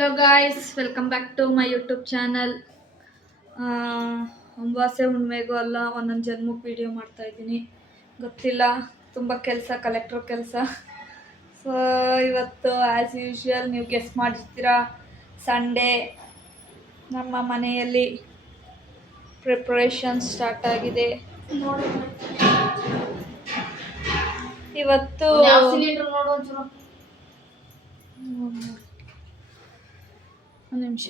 Hello guys, welcome back to my YouTube channel. ಅಮಾವಾಸ್ಯೆ ಹುಣ್ಣಿಮೆಗೂ ಅಲ್ಲ ಒಂದೊಂದು ಜನ್ಮಕ್ಕೆ ವಿಡಿಯೋ ಮಾಡ್ತಾ ಇದ್ದೀನಿ. ಗೊತ್ತಿಲ್ಲ, ತುಂಬ ಕೆಲಸ, ಕಲೆಕ್ಟ್ರ್ ಕೆಲಸ. ಸೊ ಇವತ್ತು ಆ್ಯಸ್ ಯೂಶ್ವಲ್ ನೀವು ಗೆಸ್ ಮಾಡಿರ್ತೀರಾ, ಸಂಡೇ ನಮ್ಮ ಮನೆಯಲ್ಲಿ ಪ್ರಿಪ್ರೇಷನ್ ಸ್ಟಾರ್ಟ್ ಆಗಿದೆ. ಇವತ್ತು ಒಂದು ನಿಮಿಷ,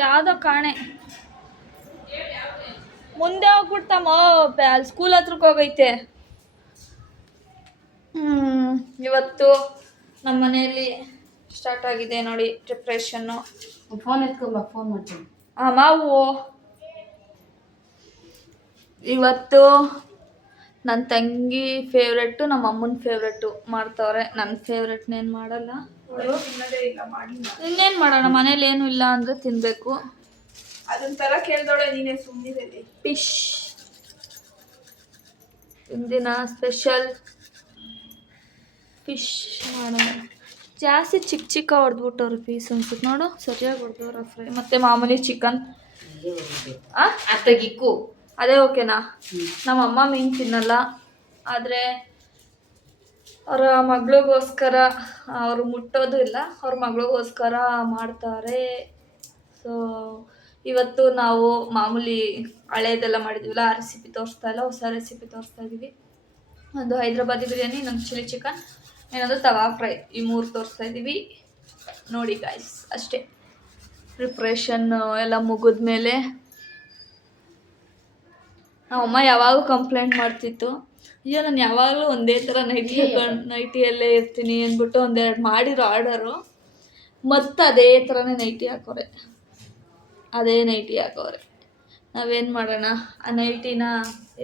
ಯಾವುದೋ ಕಾಣೆ ಮುಂದೆ ಹೋಗ್ಬಿಡ್ತಮ್ಮ, ಅಲ್ಲಿ ಸ್ಕೂಲ್ ಹತ್ರಕ್ಕೆ ಹೋಗೈತೆ. ಇವತ್ತು ನಮ್ಮ ಮನೆಯಲ್ಲಿ ಸ್ಟಾರ್ಟ್ ಆಗಿದೆ ನೋಡಿ ಪ್ರಿಪ್ರೇಷನ್ನು. ಫೋನ್ ಎತ್ಕೊಂಬ, ಫೋನ್ ಮಾಡ್ತೀನಿ. ಮಾವು ಇವತ್ತು ನನ್ನ ತಂಗಿ ಫೇವ್ರೆಟ್ಟು, ನಮ್ಮ ಅಮ್ಮನ ಫೇವ್ರೆಟ್ಟು ಮಾಡ್ತವ್ರೆ. ನನ್ನ ಫೇವ್ರೆಟ್ನೇನು ಮಾಡಲ್ಲ, ಇನ್ನೇನು ಮಾಡೋಣ, ಮನೇಲಿ ಏನು ಇಲ್ಲ ಅಂದರೆ ತಿನ್ನಬೇಕು. ಅದೊಂಥರ ಕೇಳ್ದೋಳೆ ನೀನೇ ಸುಮ್ಮನಿರಲಿ. ಫಿಶ್ ಇಂದಿನ ಸ್ಪೆಷಲ್ ಫಿಶ್ ಮಾಡೋಣ. ಜಾಸ್ತಿ ಚಿಕ್ಕ ಚಿಕ್ಕ ಹೊಡೆದ್ಬಿಟ್ಟವ್ರು ಪೀಸ್ ಅನ್ಸುತ್ತೆ, ನೋಡು ಸರಿಯಾಗಿ ಹೊಡೆದವ್ರ ಫ್ರೈ. ಮತ್ತು ಮಾಮೂಲಿ ಚಿಕನ್ ಅತ್ತಗಿಕ್ಕು ಅದೇ ಓಕೆನಾ. ನಮ್ಮ ಅಮ್ಮ ಮೀನು ತಿನ್ನಲ್ಲ, ಆದರೆ ಅವರ ಮಗಳಿಗೋಸ್ಕರ, ಅವರು ಮುಟ್ಟೋದು ಇಲ್ಲ, ಅವ್ರ ಮಗಳಿಗೋಸ್ಕರ ಮಾಡ್ತಾರೆ. ಸೊ ಇವತ್ತು ನಾವು ಮಾಮೂಲಿ ಹಳೇದೆಲ್ಲ ಮಾಡಿದ್ದೀವಲ್ಲ, ಆ ರೆಸಿಪಿ ತೋರಿಸ್ತಾ ಇಲ್ಲ, ಹೊಸ ರೆಸಿಪಿ ತೋರಿಸ್ತಾ ಇದ್ದೀವಿ. ಒಂದು ಹೈದ್ರಾಬಾದಿ ಬಿರಿಯಾನಿ, ನಮ್ಮ ಚಿಲ್ಲಿ ಚಿಕನ್, ಏನಾದರೂ ತವಾ ಫ್ರೈ, ಈ 3 ತೋರಿಸ್ತಾ ಇದ್ದೀವಿ. ನೋಡಿ ಗಾಯ್ಸ್, ಅಷ್ಟೇ. ಪ್ರಿಪ್ರೇಷನ್ ಎಲ್ಲ ಮುಗಿದ್ಮೇಲೆ ನಮ್ಮಮ್ಮ ಯಾವಾಗೂ ಕಂಪ್ಲೇಂಟ್ ಮಾಡ್ತಿತ್ತು, ಅಯ್ಯೋ ನಾನು ಯಾವಾಗಲೂ ಒಂದೇ ಥರ ನೈಟಿಯಲ್ಲೇ ಇರ್ತೀನಿ ಅಂದ್ಬಿಟ್ಟು ಒಂದೆರಡು ಮಾಡಿರೋ ಆರ್ಡರು, ಮತ್ತು ಅದೇ ಥರನೇ ನೈಟಿ ಹಾಕೋರೆ, ಅದೇ ನೈಟಿ ಹಾಕೋರೆ. ನಾವೇನು ಮಾಡೋಣ, ಆ ನೈಟಿನ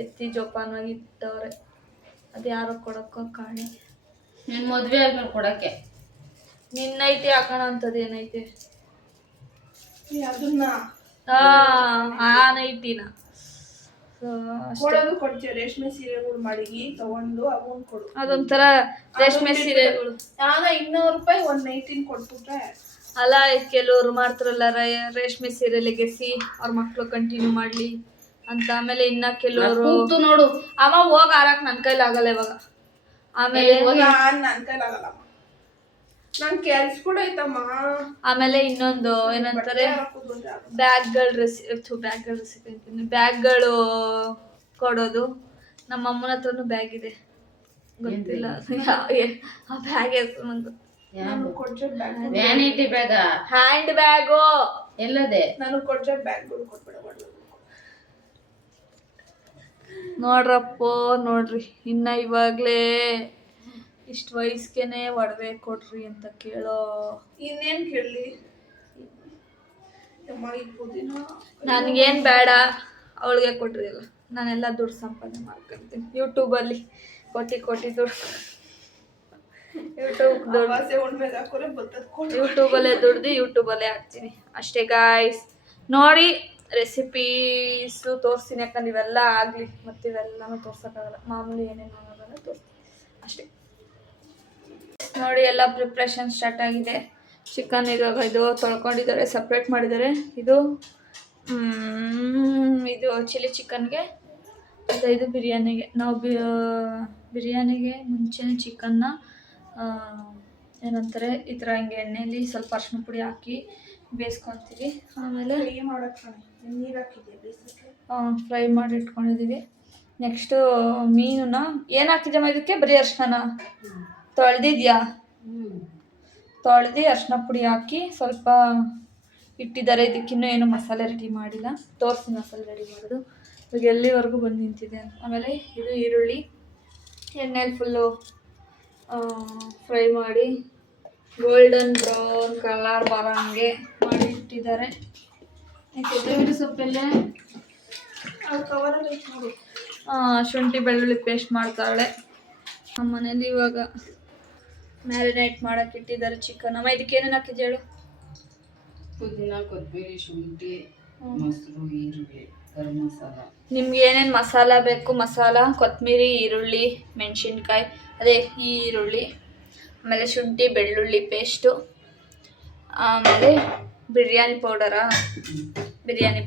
ಎತ್ತಿ ಜೋಪಾನವಾಗಿ ಇಟ್ಟವ್ರೆ. ಅದು ಯಾರೋ ಕೊಡೋಕ್ಕೋ ಕಾಣೆ. ನಿನ್ನ ಮದುವೆ ಆದ್ಮೇಲೆ ಕೊಡೋಕ್ಕೆ ನಿನ್ನ ನೈಟಿ ಹಾಕೋಣ ಅಂಥದ್ದು ಏನೈತೆ? ಅದನ್ನ ಆ ನೈಟಿನ ಕೊಡೋದು ಕೊಡ್ತೀವಿ. ರೇಷ್ಮೆ ಸೀರೆಗಳು ಮಾಡಿ ತಗೊಂಡು ಅವನ್ ಕೊಡು. ಅದೊಂಥರ ರೇಷ್ಮೆ ಸೀರೆಗಳು ನಾನು 200 ರೂಪಾಯಿ ಒಂದು ನೈಟಿನ ಕೊಟ್ಬಿಟ್ರೆ ಅಲ್ಲ. ಕೆಲವರು ಮಾಡ್ತಾರಲ್ಲ ರೇಷ್ಮೆ ಸೀರೆ ಲೆಗೆಸಿ ಅವ್ರ ಮಕ್ಕಳು ಕಂಟಿನ್ಯೂ ಮಾಡಲಿ ಅಂತ. ಆಮೇಲೆ ಇನ್ನ ಕೆಲವರು ನೋಡು, ಅಮ್ಮ ಹೋಗಿ ಆರಕ್ಕೆ ನನ್ನ ಕೈಲಿ ಆಗಲ್ಲ ಇವಾಗ. ಆಮೇಲೆ ನನ್ ಕೈಲಾಗಲ್ಲಮ್ಮ, ನನ್ ಕೆಲ್ಸ ಕೂಡ ಐತಮ್ಮ. ಆಮೇಲೆ ಇನ್ನೊಂದು ಏನಂತಾರೆ, ಬ್ಯಾಗ್ಗಳು ರೆಸಿಪಿ ಅಂತೀನಿ, ಬ್ಯಾಗ್ಗಳು ಕೊಡೋದು. ನಮ್ಮ ಅಮ್ಮನ ಹತ್ರನೂ ಬ್ಯಾಗ್ ಇದೆ, ಗೊತ್ತಿಲ್ಲ ಆ ಬ್ಯಾಗ್ ಹೆಸರು ನಂಗೆ. ವ್ಯಾನಿಟಿ ಬ್ಯಾಗ, ಹ್ಯಾಂಡ್ ಬ್ಯಾಗು ಎಲ್ಲದೆ ನನಗೆ ಕೊಟ್ರೆ ಬ್ಯಾಗ್ಗಳು ಕೊಟ್ಬಿಡ. ನೋಡ್ರಪ್ಪ ನೋಡ್ರಿ, ಇನ್ನ ಇವಾಗಲೇ ಇಷ್ಟು ವಯಸ್ಸಿಗೆನೆ ಒಡವೆ ಕೊಡ್ರಿ ಅಂತ ಕೇಳೋ. ಇನ್ನೇನು ಕೇಳಲಿ, ನನಗೇನು ಬೇಡ, ಅವಳಿಗೆ ಕೊಟ್ರಿ ಅಲ್ಲ, ನಾನೆಲ್ಲ ದುಡ್ಡು ಸಂಪಾದನೆ ಮಾಡ್ಕೊಳ್ತೀನಿ ಯೂಟ್ಯೂಬಲ್ಲಿ. ಕೋಟಿ ದುಡ್ಡು ಯೂಟ್ಯೂಬಲ್ಲೇ ದುಡ್ದು ಯೂಟ್ಯೂಬಲ್ಲೇ ಹಾಕ್ತೀನಿ ಅಷ್ಟೇ ಗಾಯ್ಸ್. ನೋಡಿ ರೆಸಿಪೀಸು ತೋರಿಸ್ತೀನಿ, ಯಾಕಂದ್ರೆ ಇವೆಲ್ಲ ಆಗಲಿ ಮತ್ತು ಇವೆಲ್ಲನೂ ತೋರ್ಸೋಕ್ಕಾಗಲ್ಲ. ಮಾಮೂಲಿ ಏನೇನು ಮಾಡೋದನ್ನ ತೋರಿಸ್ತೀನಿ ಅಷ್ಟೇ. ನೋಡಿ ಎಲ್ಲ ಪ್ರಿಪ್ರೇಷನ್ ಸ್ಟಾರ್ಟ್ ಆಗಿದೆ. ಚಿಕನ್ ಇದು ತೊಳ್ಕೊಂಡಿದ್ದಾರೆ, ಸಪ್ರೇಟ್ ಮಾಡಿದ್ದಾರೆ. ಇದು ಚಿಲ್ಲಿ ಚಿಕನ್ಗೆ ಮತ್ತು ಇದು ಬಿರಿಯಾನಿಗೆ. ನಾವು ಬಿರಿಯಾನಿಗೆ ಮುಂಚೆನೇ ಚಿಕನ್ನ ಏನಂತಾರೆ ಈ ಥರ ಹಿಂಗೆ ಎಣ್ಣೆಯಲ್ಲಿ ಸ್ವಲ್ಪ ಅರಿಶಿನ ಪುಡಿ ಹಾಕಿ ಬೇಯಿಸ್ಕೊತೀವಿ. ಆಮೇಲೆ ಫ್ರೈ ಮಾಡಿ ಇಟ್ಕೊಂಡಿದ್ದೀವಿ. ನೆಕ್ಸ್ಟು ಮೀನನ್ನ ಏನು ಹಾಕಿದ್ದಮ್ಮ ಇದಕ್ಕೆ? ಬರೀ ಅರಿಶಿನ ತೊಳೆದಿದ್ಯಾ? ತೊಳೆದು ಅರಿಶಿನ ಪುಡಿ ಹಾಕಿ ಸ್ವಲ್ಪ ಇಟ್ಟಿದ್ದಾರೆ. ಇದಕ್ಕಿನ್ನೂ ಏನು ಮಸಾಲೆ ರೆಡಿ ಮಾಡಿಲ್ಲ, ತೋರಿಸ್ತೀನಿ ಮಸಾಲೆ ರೆಡಿ ಮಾಡೋದು. ಇವಾಗ ಎಲ್ಲಿವರೆಗೂ ಬಂದು ನಿಂತಿದೆ ಅಂತ. ಆಮೇಲೆ ಇದು ಈರುಳ್ಳಿ ಎಣ್ಣೆಲಿ ಫುಲ್ಲು ಫ್ರೈ ಮಾಡಿ ಗೋಲ್ಡನ್ ಬ್ರೌನ್ ಕಲರ್ ಬರೋ ಹಂಗೆ ಮಾಡಿ ಇಟ್ಟಿದ್ದಾರೆ. ಸೊಪ್ಪೆಲ್ಲ ಶುಂಠಿ ಬೆಳ್ಳುಳ್ಳಿ ಪೇಸ್ಟ್ ಮಾಡ್ತಾಳೆ ನಮ್ಮ ಮನೇಲಿ. ಇವಾಗ ಮ್ಯಾರಿನೇಟ್ ಮಾಡೋಕೆ ಇಟ್ಟಿದ್ದಾರೆ ಚಿಕನ್. ಅಮ್ಮ ಇದಕ್ಕೆ ಏನೇನು ಹಾಕಿದ್ದೆ ಹೇಳು? ಪುದೀನ, ಕೊತ್ತಂಬರಿ, ಶುಂಠಿ, ಮೊಸರು, ಈರುಳ್ಳಿ. ಗರಂ ಮಸಾಲ. ನಿಮ್ಗೆ ಏನೇನು ಮಸಾಲ ಬೇಕು ಮಸಾಲ, ಕೊತ್ತಂಬರಿ, ಈರುಳ್ಳಿ, ಮೆಣಸಿನ್ಕಾಯಿ, ಅದೇ ಈರುಳ್ಳಿ, ಆಮೇಲೆ ಶುಂಠಿ ಬೆಳ್ಳುಳ್ಳಿ ಪೇಸ್ಟು, ಆಮೇಲೆ ಬಿರಿಯಾನಿ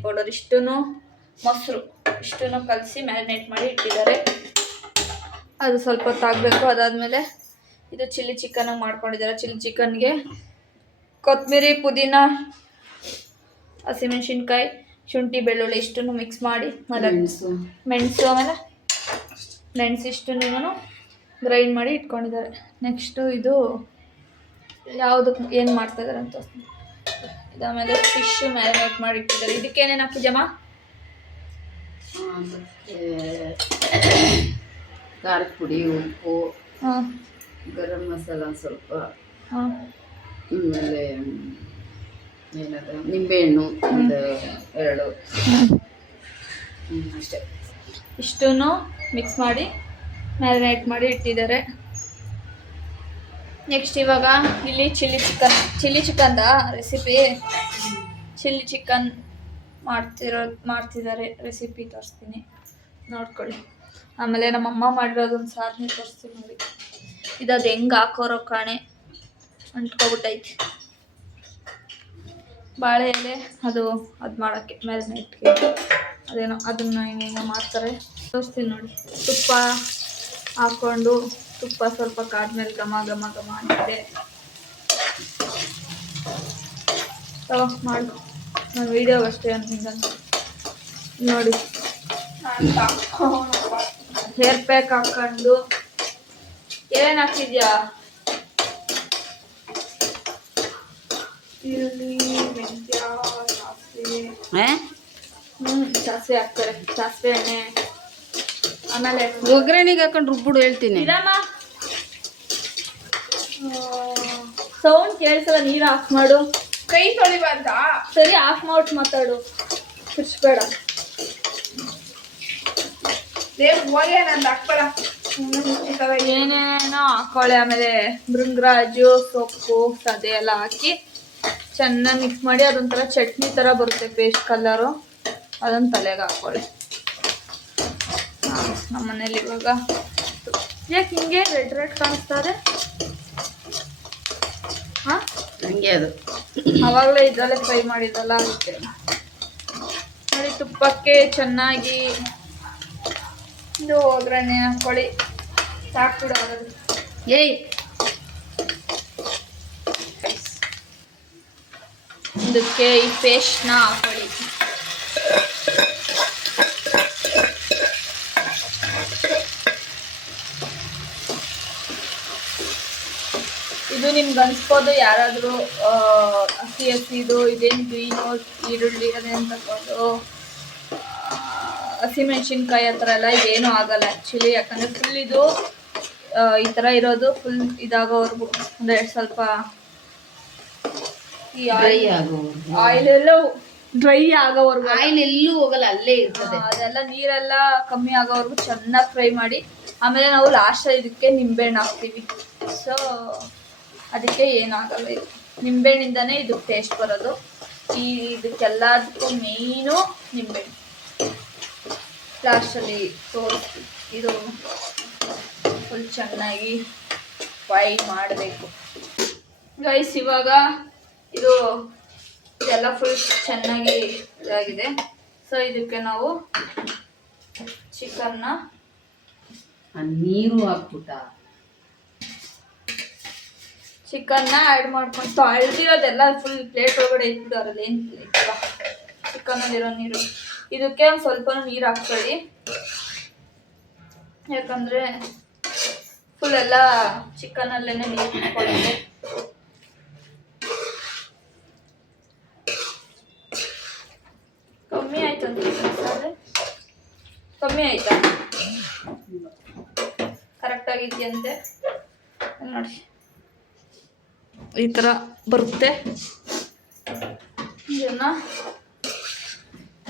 ಪೌಡರ್ ಇಷ್ಟೂ, ಮೊಸರು ಇಷ್ಟೂ ಕಲಸಿ ಮ್ಯಾರಿನೇಟ್ ಮಾಡಿ ಇಟ್ಟಿದ್ದಾರೆ. ಅದು ಸ್ವಲ್ಪ ಹೊತ್ತಾಗಬೇಕು. ಅದಾದಮೇಲೆ ಇದು ಚಿಲ್ಲಿ ಚಿಕನಾಗಿ ಮಾಡ್ಕೊಂಡಿದ್ದಾರೆ. ಚಿಲ್ಲಿ ಚಿಕನ್ಗೆ ಕೊತ್ತಂಬರಿ, ಪುದೀನ, ಹಸಿಮೆಣ್ಸಿನ್ಕಾಯಿ, ಶುಂಠಿ ಬೆಳ್ಳುಳ್ಳಿ ಇಷ್ಟನ್ನು ಮಿಕ್ಸ್ ಮಾಡಿ ಮೆಣಸು ಆಮೇಲೆ ಇಷ್ಟನ್ನು ಗ್ರೈಂಡ್ ಮಾಡಿ ಇಟ್ಕೊಂಡಿದ್ದಾರೆ. ನೆಕ್ಸ್ಟು ಇದು ಯಾವುದಕ್ಕೆ ಏನು ಮಾಡ್ತಾಯಿದ್ದಾರೆ ಅಂತ ಇದಾದಮೇಲೆ ಫಿಶ್ಶು ಮ್ಯಾರಿನೇಟ್ ಮಾಡಿ ಇಟ್ಟಿದ್ದಾರೆ. ಇದಕ್ಕೆ ಏನೇನು ಹಾಕಿದ್ಯಮ್ಮ? ಖಾರದ ಪುಡಿ, ಉಪ್ಪು, ಹಾಂ, ಗರಂ ಮಸಾಲ ಸ್ವಲ್ಪ, ಹಾಂ, ಆಮೇಲೆ ಏನದು ನಿಂಬೆಹಣ್ಣು ಒಂದು 2, ಅಷ್ಟೇ. ಇಷ್ಟನ್ನು ಮಿಕ್ಸ್ ಮಾಡಿ ಮ್ಯಾರಿನೇಟ್ ಮಾಡಿ ಇಟ್ಟಿದ್ದಾರೆ. ನೆಕ್ಸ್ಟ್ ಇವಾಗ ಇಲ್ಲಿ ಚಿಲ್ಲಿ ಚಿಕನ್ದ ರೆಸಿಪಿ, ಚಿಲ್ಲಿ ಚಿಕನ್ ಮಾಡ್ತಿದ್ದಾರೆ ರೆಸಿಪಿ ತೋರಿಸ್ತೀನಿ ನೋಡ್ಕೊಳ್ಳಿ. ಆಮೇಲೆ ನಮ್ಮಮ್ಮ ಮಾಡಿರೋದೊಂದು ಸಾರನೇ ತೋರಿಸ್ತೀನಿ ನೋಡಿ. ಇದು ಹೆಂಗೆ ಹಾಕೋರೋ ಕಾಣೆ ಅಂಟ್ಕೊಬಿಟ್ಟೈತಿ. ಬಾಳೆ ಎಲೆ ಅದು ಮಾಡೋಕ್ಕೆ ಮ್ಯಾರಿನೇಟ್ಗೆ ಅದೇನೋ ಅದನ್ನು ಹಿಂಗೆ ಮಾಡ್ತಾರೆ ತೋರಿಸ್ತೀನಿ ನೋಡಿ. ತುಪ್ಪ ಹಾಕ್ಕೊಂಡು ತುಪ್ಪ ಸ್ವಲ್ಪ ಕಾದ್ಮೇಲೆ ಘಮ ಅಂತಿದೆ. ಮಾಡು ನಾನು ವೀಡಿಯೋಗೆ ಅಷ್ಟೇ ಹಿಂಗಂತ ನೋಡಿ. ಹೇರ್ ಪ್ಯಾಕ್ ಹಾಕೊಂಡು ಏನೇನು ಹಾಕಿದ್ಯಾ? ಈರುಳ್ಳಿ, ಮೆಂತ್ಯ, ಸಾಸಿವೆ, ಸಾಸಿವೆ ಹಾಕ್ತಾರೆ, ಸಾಸಿವೆ ಎಣ್ಣೆ, ಆಮೇಲೆ ಒಗ್ಗರಣೆಗೆ ಹಾಕೊಂಡು ರುಬ್ಬಿಡು ಹೇಳ್ತೀನಿ. ಇದಮ್ಮ ಸೌಂಡ್ ಕೇಳಿಸಲ್ಲ, ನೀರು ಆಫ್ ಮಾಡು. ಕೈ ತೊಳಿಬಾರ್ದ? ಸರಿ ಆಫ್ ಮಾಡ್ಬಿಟ್ಟು ಮಾತಾಡು, ಕುಚ್ಬೇಡ. ಹೋಗಿ ನಂದು ಹಾಕ್ಬೇಡ. ಏನೇನೋ ಹಾಕೊಳ್ಳಿ. ಆಮೇಲೆ ಭೃಂಗರಾಜು ಸೊಪ್ಪು ಸದೆ ಎಲ್ಲ ಹಾಕಿ ಚೆನ್ನಾಗಿ ಮಿಕ್ಸ್ ಮಾಡಿ ಅದೊಂಥರ ಚಟ್ನಿ ಥರ ಬರುತ್ತೆ ಪೇಸ್ಟ್ ಕಲರು, ಅದನ್ನು ತಲೆಗೆ ಹಾಕ್ಕೊಳ್ಳಿ. ನಮ್ಮ ಮನೇಲಿ ಇವಾಗ ಯಾಕೆ ಹಿಂಗೆ ರೆಡ್ ಕಾಣಿಸ್ತಾರೆ? ಹಾಂ, ಹಂಗೆ ಅದು ಆವಾಗಲೇ ಇದರಲ್ಲೇ ಫ್ರೈ ಮಾಡಿದ್ದಲ್ಲ ಆಗುತ್ತೆ ನೋಡಿ. ತುಪ್ಪಕ್ಕೆ ಚೆನ್ನಾಗಿ ಇದು ಒಗ್ಗರಣೆ ಹಾಕ್ಕೊಳ್ಳಿ. ಸಾಕು ಆಗೋದು. ಇದಕ್ಕೆ ಈ ಪೇಸ್ಟ್ನ ಹಾಕೊಳ್ಳಿ. ಇದು ನಿಮ್ಗೆ ಅನ್ಸ್ಬೋದು ಯಾರಾದರೂ ಹಸಿದು ಇದೇನು ಗ್ರೀನು ಈರುಳ್ಳಿ ಅದೇನು ತಗೊಂಡು ಹಸಿಮೆಣ್ಸಿನ್ಕಾಯಿ ಆ ಥರ ಎಲ್ಲ ಇದೇನೂ ಆಗಲ್ಲ ಆ್ಯಕ್ಚುಲಿ. ಯಾಕಂದರೆ ಫುಲ್ ಇದು ಈ ಥರ ಇರೋದು ಫುಲ್ ಇದಾಗೋವರೆಗೂ, ಅಂದರೆ ಸ್ವಲ್ಪ ಈ ಆಯಿಲ್ ಎಲ್ಲ ಡ್ರೈ ಆಗೋವರೆಗೂ, ಆಯಿಲ್ ಎಲ್ಲೂ ಹೋಗಲ್ಲ, ಅಲ್ಲೇ ಇರ್ತದೆ. ಅದೆಲ್ಲ ನೀರೆಲ್ಲ ಕಮ್ಮಿ ಆಗೋವರೆಗೂ ಚೆನ್ನಾಗಿ ಫ್ರೈ ಮಾಡಿ ಆಮೇಲೆ ನಾವು ಲಾಸ್ಟಲ್ಲಿ ಇದಕ್ಕೆ ನಿಂಬೆಹಣ್ಣು ಹಾಕ್ತೀವಿ. ಸೊ ಅದಕ್ಕೆ ಏನಾಗಲ್ಲ, ಇದು ನಿಂಬೆಹಣ್ಣಿಂದನೇ ಇದು ಟೇಸ್ಟ್ ಬರೋದು. ಇದಕ್ಕೆಲ್ಲದಕ್ಕೂ ಮೇಯ್ನು ನಿಂಬೆಹಣ್ಣು. ಲಾಸ್ಟಲ್ಲಿ ತೋರಿಸ್ತೀವಿ. ಇದು ಫುಲ್ ಚೆನ್ನಾಗಿ ಫ್ರೈ ಮಾಡಬೇಕು ಗೈಸ್. ಇವಾಗ ಇದೆಲ್ಲ ಫುಲ್ ಚೆನ್ನಾಗಿ ಇದಾಗಿದೆ. ಸೊ ಇದಕ್ಕೆ ನಾವು ಚಿಕನ್ನ ನೀರು ಹಾಕ್ಬಿಟ್ಟ ಚಿಕನ್ನ ಆ್ಯಡ್ ಮಾಡ್ಕೊಂಡು ಅಳ್ದಿರೋದೆಲ್ಲ ಫುಲ್ ಪ್ಲೇಟ್ ಒಳಗಡೆ ಇಟ್ಬಿಟ್ಟು ಅದ್ರಲ್ಲಿ ಏನು ಚಿಕನಲ್ಲಿರೋ ನೀರು ಇದಕ್ಕೆ ಒಂದು ಸ್ವಲ್ಪ ನೀರು ಹಾಕ್ಕೊಳ್ಳಿ. ಯಾಕಂದರೆ ಫುಲ್ ಎಲ್ಲ ಚಿಕನಲ್ಲೇ ನೀರು ಹಾಕ್ಕೊಳ್ಳುತ್ತೆ. ಕಮ್ಮಿ ಆಯ್ತು ಅಂತ ಮಸಾಲೆ ಕಮ್ಮಿ ಆಯ್ತಾ? ಕರೆಕ್ಟಾಗಿದೆಯಂತೆ ನೋಡಿ, ಈ ಥರ ಬರುತ್ತೆ. ಇದನ್ನು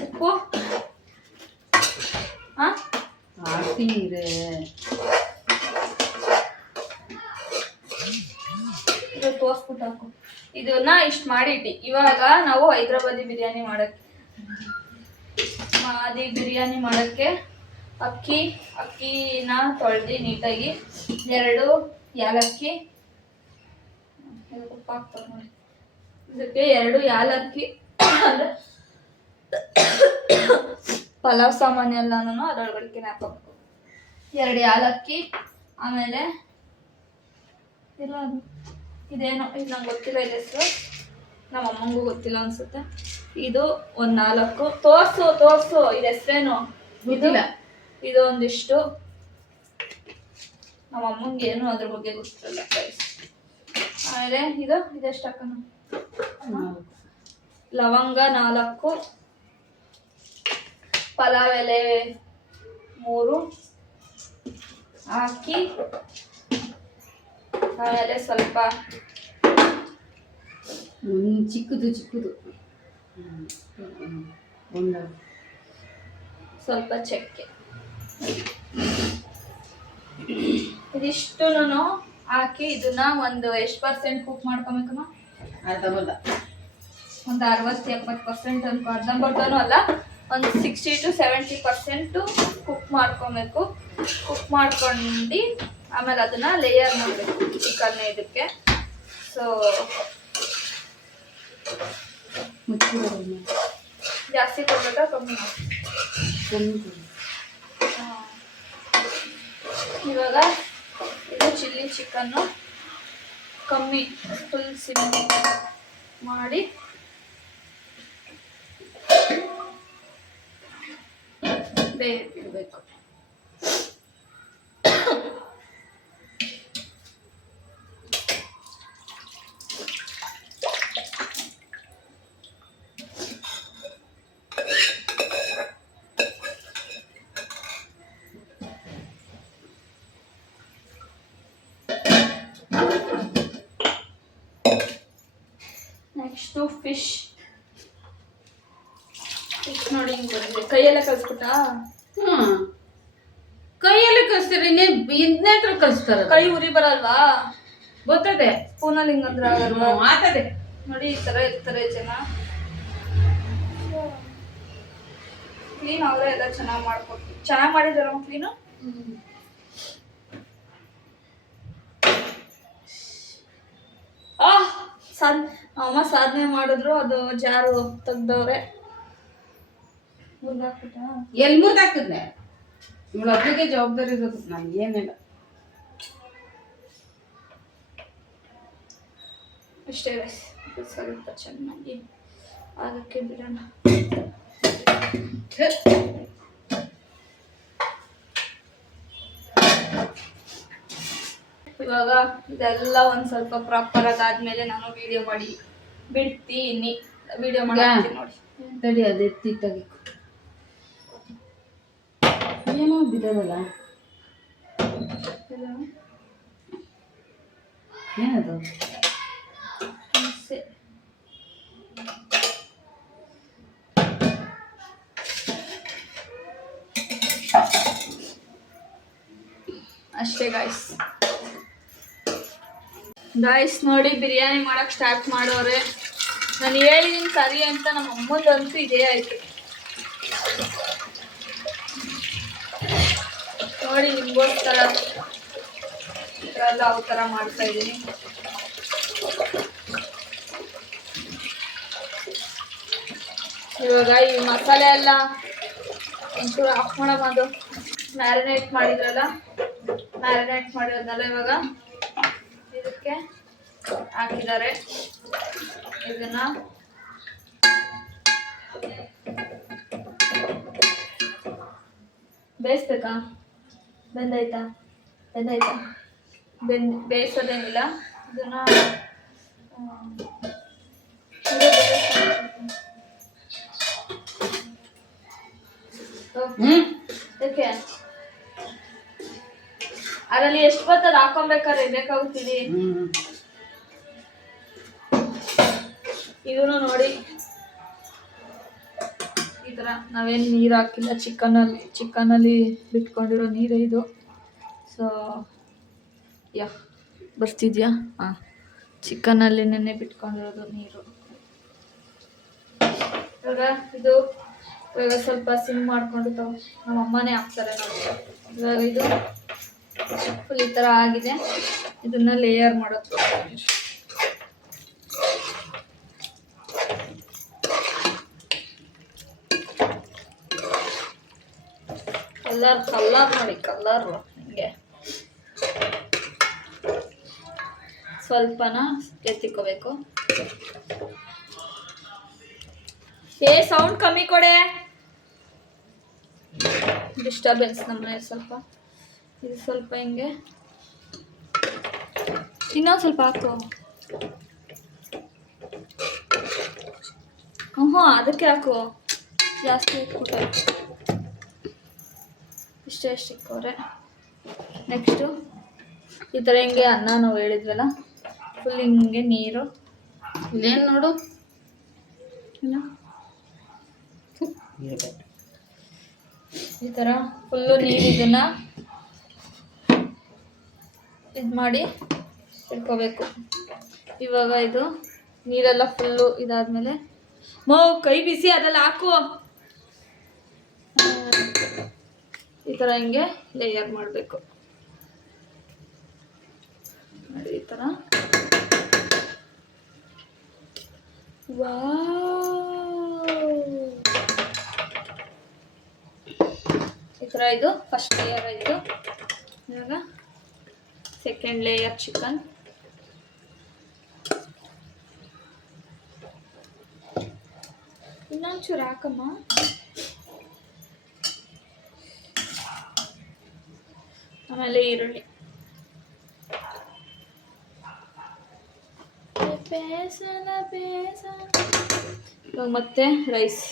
ಉಪ್ಪು ಹಾಕ್ತೀನಿ ಇದು ತೋರಿಸ್ಬಿಟ್ಟು ಹಾಕು. ಇದನ್ನ ಇಷ್ಟು ಮಾಡಿಟ್ಟು ಇವಾಗ ನಾವು ಹೈದ್ರಾಬಾದಿ ಬಿರಿಯಾನಿ ಮಾಡೋಕ್ಕೆ ಮಾದಿ ಬಿರಿಯಾನಿ ಮಾಡೋಕ್ಕೆ ಅಕ್ಕಿನ ತೊಳೆದು ನೀಟಾಗಿ 2 ಏಲಕ್ಕಿ, ಉಪ್ಪು ಹಾಕ್ತಾರೆ ನೋಡಿ, ಇದಕ್ಕೆ 2 ಏಲಕ್ಕಿ ಅಂದರೆ ಪಲಾವ್ ಸಾಮಾನು ಎಲ್ಲನೂ ಅದರೊಳಗಡೆ ಹಾಕಬೇಕು. 2 ಏಲಕ್ಕಿ, ಆಮೇಲೆ ಇದೇನೋ ಇದು ನಂಗೆ ಗೊತ್ತಿಲ್ಲ, ಇದು ಹೆಸರು ನಮ್ಮ ಅಮ್ಮಂಗೂ ಗೊತ್ತಿಲ್ಲ ಅನ್ಸುತ್ತೆ. ಇದು ಒಂದು 4 ತೋರ್ಸು ಇದು ಹೆಸರೇನು ಇದು ಒಂದಿಷ್ಟು. ನಮ್ಮ ಅಮ್ಮಂಗೆ ಏನು ಅದ್ರ ಬಗ್ಗೆ ಗೊತ್ತಿಲ್ಲ ಗೈಸ್. ಆಮೇಲೆ ಇದೆಷ್ಟು ಹಾಕೋಣ, ಲವಂಗ 4, ಪಲಾವ್ ಎಲೆ 3 ಹಾಕಿ, ಆಮೇಲೆ ಸ್ವಲ್ಪ ಚಿಕ್ಕದು ಸ್ವಲ್ಪ ಚಕ್ಕೆ, ಇದಿಷ್ಟು ಹಾಕಿ ಇದನ್ನ ಒಂದು ಎಷ್ಟು % ಕುಕ್ ಮಾಡ್ಕೊಬೇಕಮ್ಮ? ಒಂದು 60-70% ಅನ್ಕೋ, ಅರ್ಧಂಬರ್ಧನೂ ಅಲ್ಲ, ಒಂದು 60 to 70% ಕುಕ್ ಮಾಡ್ಕೊಬೇಕು. ಕುಕ್ ಮಾಡ್ಕೊಂಡು ಆಮೇಲೆ ಅದನ್ನ ಲೇಯರ್ ಮಾಡಬೇಕು ಚಿಕನ್ ಇದಕ್ಕೆ. ಸೊ ಜಾಸ್ತಿ ಕೊಡ್ಬೇಕಾ ಕಮ್ಮಿ? ಇವಾಗ ಇದು ಚಿಲ್ಲಿ ಚಿಕನ್ನು ಕಮ್ಮಿ, ಫುಲ್ ಸಿಮ್ ಮಾಡಿ ಬೇಯಿಸಬೇಕು. ನೆಕ್ಸ್ಟು ಫಿಶ್ ನೋಡಿ, ಹಿಂಗೆ ಬರುತ್ತೆ. ಕೈಯೆಲ್ಲ ಕಲ್ಸ್ಬಿಟ್ಟಾ? ಕೈಯಲ್ಲಿ ಕಲಿಸ್ತಾರೆ, ಇನ್ನೇ ಕಲಿಸ್ತಾರ. ಕೈ ಉರಿ ಬರಲ್ವಾ? ಗೊತ್ತದೆ, ಸ್ಪೂನಲ್ಲಿ ಹಿಂಗಂದ್ರೆ ಆಗಲ್ವಾ? ಆತದೆ ನೋಡಿ, ಈ ಥರ ಇರ್ತಾರೆ ಜನ. ಕ್ಲೀನ್ ಅವರೇ ಎಲ್ಲ ಚೆನ್ನಾಗಿ ಮಾಡ್ಕೊಡ್ತೀವಿ. ಚೆನ್ನಾಗಿ ಮಾಡಿದಾರ ಕ್ಲೀನು. ಅಮ್ಮ ಸಾಧನೆ ಮಾಡಿದ್ರು, ಅದು ಜಾರು ತೆಗ್ದವ್ರೆ. ಎಲ್ಲಿ ಮುರಿದಾಕಿದ್ನೆ? ಇವಳು ಒಬ್ಬರಿಗೆ ಜವಾಬ್ದಾರಿ ಇರೋದು, ನನಗೇನಿಲ್ಲ. ಅಷ್ಟೇ ಸ್ವಲ್ಪ ಚೆನ್ನಾಗಿ ಅದಕ್ಕೆ ಬಿಡೋಣ. ಇವಾಗ ಇದೆಲ್ಲ ಒಂದು ಸ್ವಲ್ಪ ಪ್ರಾಪರ್ ಅದಾದ್ಮೇಲೆ ನಾನು ವಿಡಿಯೋ ಮಾಡಿ ಬಿಡ್ತೀನಿ. ವಿಡಿಯೋ ಮಾಡಿ ನೋಡಿ. ತಡಿ, ಅದು ಎತ್ತಿಟ್ಟಾಗಿ ಏನೋ ಬಿದ್ದದಲ್ಲ, ಏನದು? ಅಷ್ಟೇ ಗಾಯ್ಸ್ ನೋಡಿ, ಬಿರಿಯಾನಿ ಮಾಡಕ್ ಸ್ಟಾರ್ಟ್ ಮಾಡೋರೆ. ನಾನು ಹೇಳಿದೀನಿ ಸರಿ ಅಂತ, ನಮ್ಮ ಅಮ್ಮಂದಂತೂ ಇದೇ ಆಯ್ತು ನೋಡಿ. ನಿಮ್ಗೋಸ್ಕರ ಎಲ್ಲ ಅವ್ ಥರ ಮಾಡ್ತಾ ಇದ್ದೀನಿ. ಇವಾಗ ಈ ಮಸಾಲೆ ಎಲ್ಲ ಒಂಚೂರು ಆಫ್ ಮಾಡೋದು. ಮ್ಯಾರಿನೇಟ್ ಮಾಡಿರೋದನ್ನೆಲ್ಲ ಇವಾಗ ಇದಕ್ಕೆ ಹಾಕಿದ್ದಾರೆ. ಇದನ್ನ ಬೇಯಿಸ್ಬೇಕಾ? ಬೆಂದಾಯ್ತಾ? ಬೇಯಿಸೋದೇನಿಲ್ಲ. ಇದನ್ನ ಯಾಕೆ ಅದರಲ್ಲಿ ಎಷ್ಟು ಬರ್ತದ ಹಾಕೊಬೇಕಾದ್ರೆ ಬೇಕಾಗುತ್ತಿದೆ. ಇದನ್ನು ನೋಡಿ, ಈ ಥರ ನಾವೇನು ನೀರು ಹಾಕಿಲ್ಲ. ಚಿಕನಲ್ಲಿ ಬಿಟ್ಕೊಂಡಿರೋ ನೀರು ಇದು. ಸೊ ಬರ್ತಿದ್ಯಾ? ಹಾಂ, ಚಿಕನಲ್ಲಿ ನೆನ್ನೆ ಬಿಟ್ಕೊಂಡಿರೋದು ನೀರು. ಇವಾಗ ಇದು ಇವಾಗ ಸ್ವಲ್ಪ ಸಿಮ್ ಮಾಡ್ಕೊಂಡು ನಮ್ಮ ಅಮ್ಮನೇ ಹಾಕ್ತಾರೆ ನೋಡಿ. ಇವಾಗ ಇದು ಫುಲ್ ಈ ಥರ ಆಗಿದೆ. ಇದನ್ನ ಲೇಯರ್ ಮಾಡೋದು. ಕಲ್ಲರ್ ನೋಡಿ, ಕಲ್ಲರ್ ಹಿಂಗೆ ಸ್ವಲ್ಪನ ಎತ್ತಿಕೋಬೇಕು. ಸೌಂಡ್ ಕಮ್ಮಿ ಕೊಡೆ, ಡಿಸ್ಟರ್ಬೆನ್ಸ್ ನಮ್ಮನೆ ಸ್ವಲ್ಪ. ಇದು ಸ್ವಲ್ಪ ಹಿಂಗೆ ಇನ್ನೊಂದು ಸ್ವಲ್ಪ ಹಾಕು. ಅದಕ್ಕೆ ಹಾಕು, ಜಾಸ್ತಿ ಇಟ್ಬಿಟ್ಟೆ. ಇಷ್ಟೇ ಇಕ್ಕೋರೆ. ನೆಕ್ಸ್ಟು ಈ ಥರ ಹಿಂಗೆ ಅನ್ನ ನಾವು ಹೇಳಿದ್ವಲ್ಲ, ಫುಲ್ ಹಿಂಗೆ ನೀರು. ಇಲ್ಲೇನು ನೋಡು, ಈ ಥರ ಫುಲ್ಲು ನೀರು ಇದನ್ನ ಇದು ಮಾಡಿ ಇಟ್ಕೋಬೇಕು. ಇವಾಗ ಇದು ನೀರೆಲ್ಲ ಫುಲ್ಲು ಇದಾದ್ಮೇಲೆ ಕೈ ಬಿಸಿ ಅದೆಲ್ಲ ಹಾಕು. ಈ ಥರ ಹಿಂಗೆ ಲೇಯರ್ ಮಾಡಬೇಕು ನೋಡಿ, ಈ ಥರ. ಈ ಥರ ಇದು ಫಸ್ಟ್ ಲೇಯರ್ ಆಯಿತು. ಇವಾಗ ಸೆಕೆಂಡ್ ಲೇಯರ್ ಚಿಕನ್. ಇನ್ನೊಂಚೂರು ಹಾಕಮ್ಮ. ಆಮೇಲೆ ಈರುಳ್ಳಿ, ಇವಾಗ ಮತ್ತೆ ರೈಸ್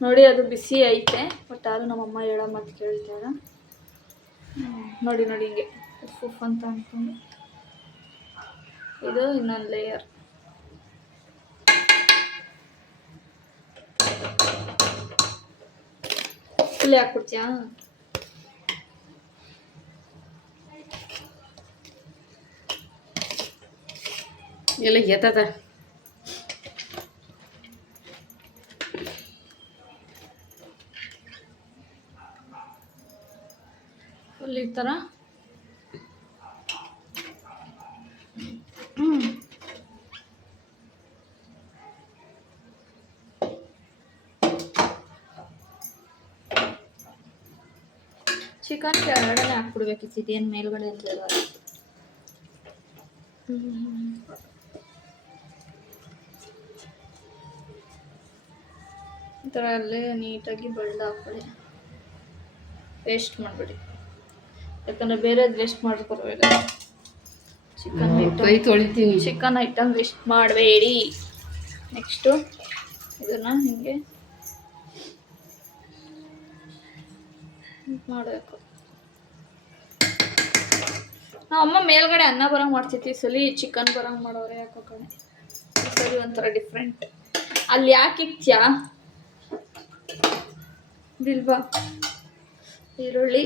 ನೋಡಿ. ಅದು ಬಿಸಿ ಐತೆ, ಬಟ್ ಯಾರು ನಮ್ಮಮ್ಮ ಹೇಳೋ ಮಾತು ಕೇಳ್ತಾರ ನೋಡಿ. ನೋಡಿ ಹಿಂಗೆ ಉಫ್ ಅಂತ ಅಂದ್ಕೊಂಡು ಇದು ಇನ್ನೊಂದು ಲೇಯರ್. ಫುಲ್ ಹಾಕ್ಬಿಡ್ತೀಯಾ? ಎಲ್ಲ ಎತ್ತದ ಫುಲ್ ಈ ಥರ. ಚಿಕನ್ ಕೆಳಗಡೆ ಹಾಕ್ಬಿಡ್ಬೇಕಿತ್ತು, ಇದೇನು ಮೇಲ್ಗಡೆ ಅಂತ ಹೇಳೋದು. ಈ ಥರ ಅಲ್ಲೇ ನೀಟಾಗಿ ಬೆಳ್ದು ಹಾಕ್ಬಿಡಿ, ವೇಸ್ಟ್ ಮಾಡಿಬಿಡಿ. ಯಾಕಂದರೆ ಬೇರೆದು ವೇಸ್ಟ್ ಮಾಡ್ಕೊಳ್ಬೇಡ. ಚಿಕನ್ ಐಟಮ್ ವೇಸ್ಟ್ ಮಾಡಬೇಡಿ. ನೆಕ್ಸ್ಟು ಇದನ್ನು ಹಿಂಗೆ ಮಾಡಬೇಕು. ಅಮ್ಮ ಮೇಲ್ಗಡೆ ಅನ್ನ ಬರೋಂಗೆ ಮಾಡ್ತಿತ್ತು, ಈ ಸಲ ಚಿಕನ್ ಬರೋಂಗೆ ಮಾಡೋರೆ. ಯಾಕೋ ಕಣೆ ಈ ಸರಿ ಒಂಥರ ಡಿಫ್ರೆಂಟ್. ಅಲ್ಲಿ ಯಾಕೆ ಇಕ್ತ್ಯಾ ಬಿಲ್ವಾ? ಈರುಳ್ಳಿ,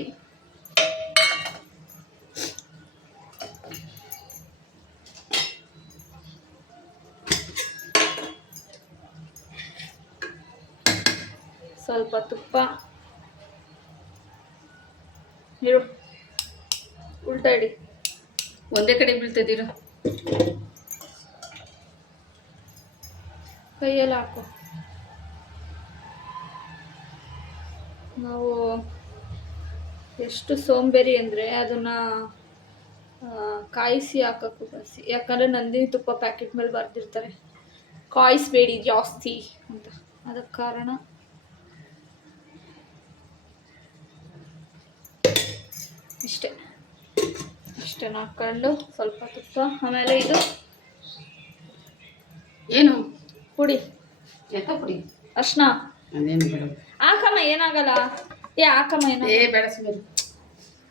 ಸ್ವಲ್ಪ ತುಪ್ಪ, ಇರು ಉಲ್ಟಾ ಇಡಿ, ಒಂದೇ ಕಡೆ ಬೀಳ್ತದಿರು. ಕೈಯಲ್ಲಿ ಹಾಕು. ನಾವು ಎಷ್ಟು ಸೋಂಬೇರಿ ಅಂದರೆ ಅದನ್ನು ಕಾಯಿಸಿ ಹಾಕೋಕ್ಕೂ ಬಸಿ. ಯಾಕಂದರೆ ನಂದಿನಿ ತುಪ್ಪ ಪ್ಯಾಕೆಟ್ ಮೇಲೆ ಬರೆದಿರ್ತಾರೆ ಕಾಯಿಸಬೇಡಿ ಜಾಸ್ತಿ ಅಂತ. ಅದಕ್ಕೆ ಕಾರಣ ಇಷ್ಟೇ. ಇಷ್ಟನ್ನು ಹಾಕ್ಕೊಂಡು ಸ್ವಲ್ಪ ತುಪ್ಪ, ಆಮೇಲೆ ಇದು ಏನು ಪುಡಿ, ಯಾಕ ಪುಡಿ? ಅರ್ಶಿನ ಅದೇನು ಬೇಡ, ಹಾಕಮ್ಮ, ಏನಾಗಲ್ಲ. ಹಾಕಮ್ಮ, ಬೇಡ ಸುಮ್ಮನೆ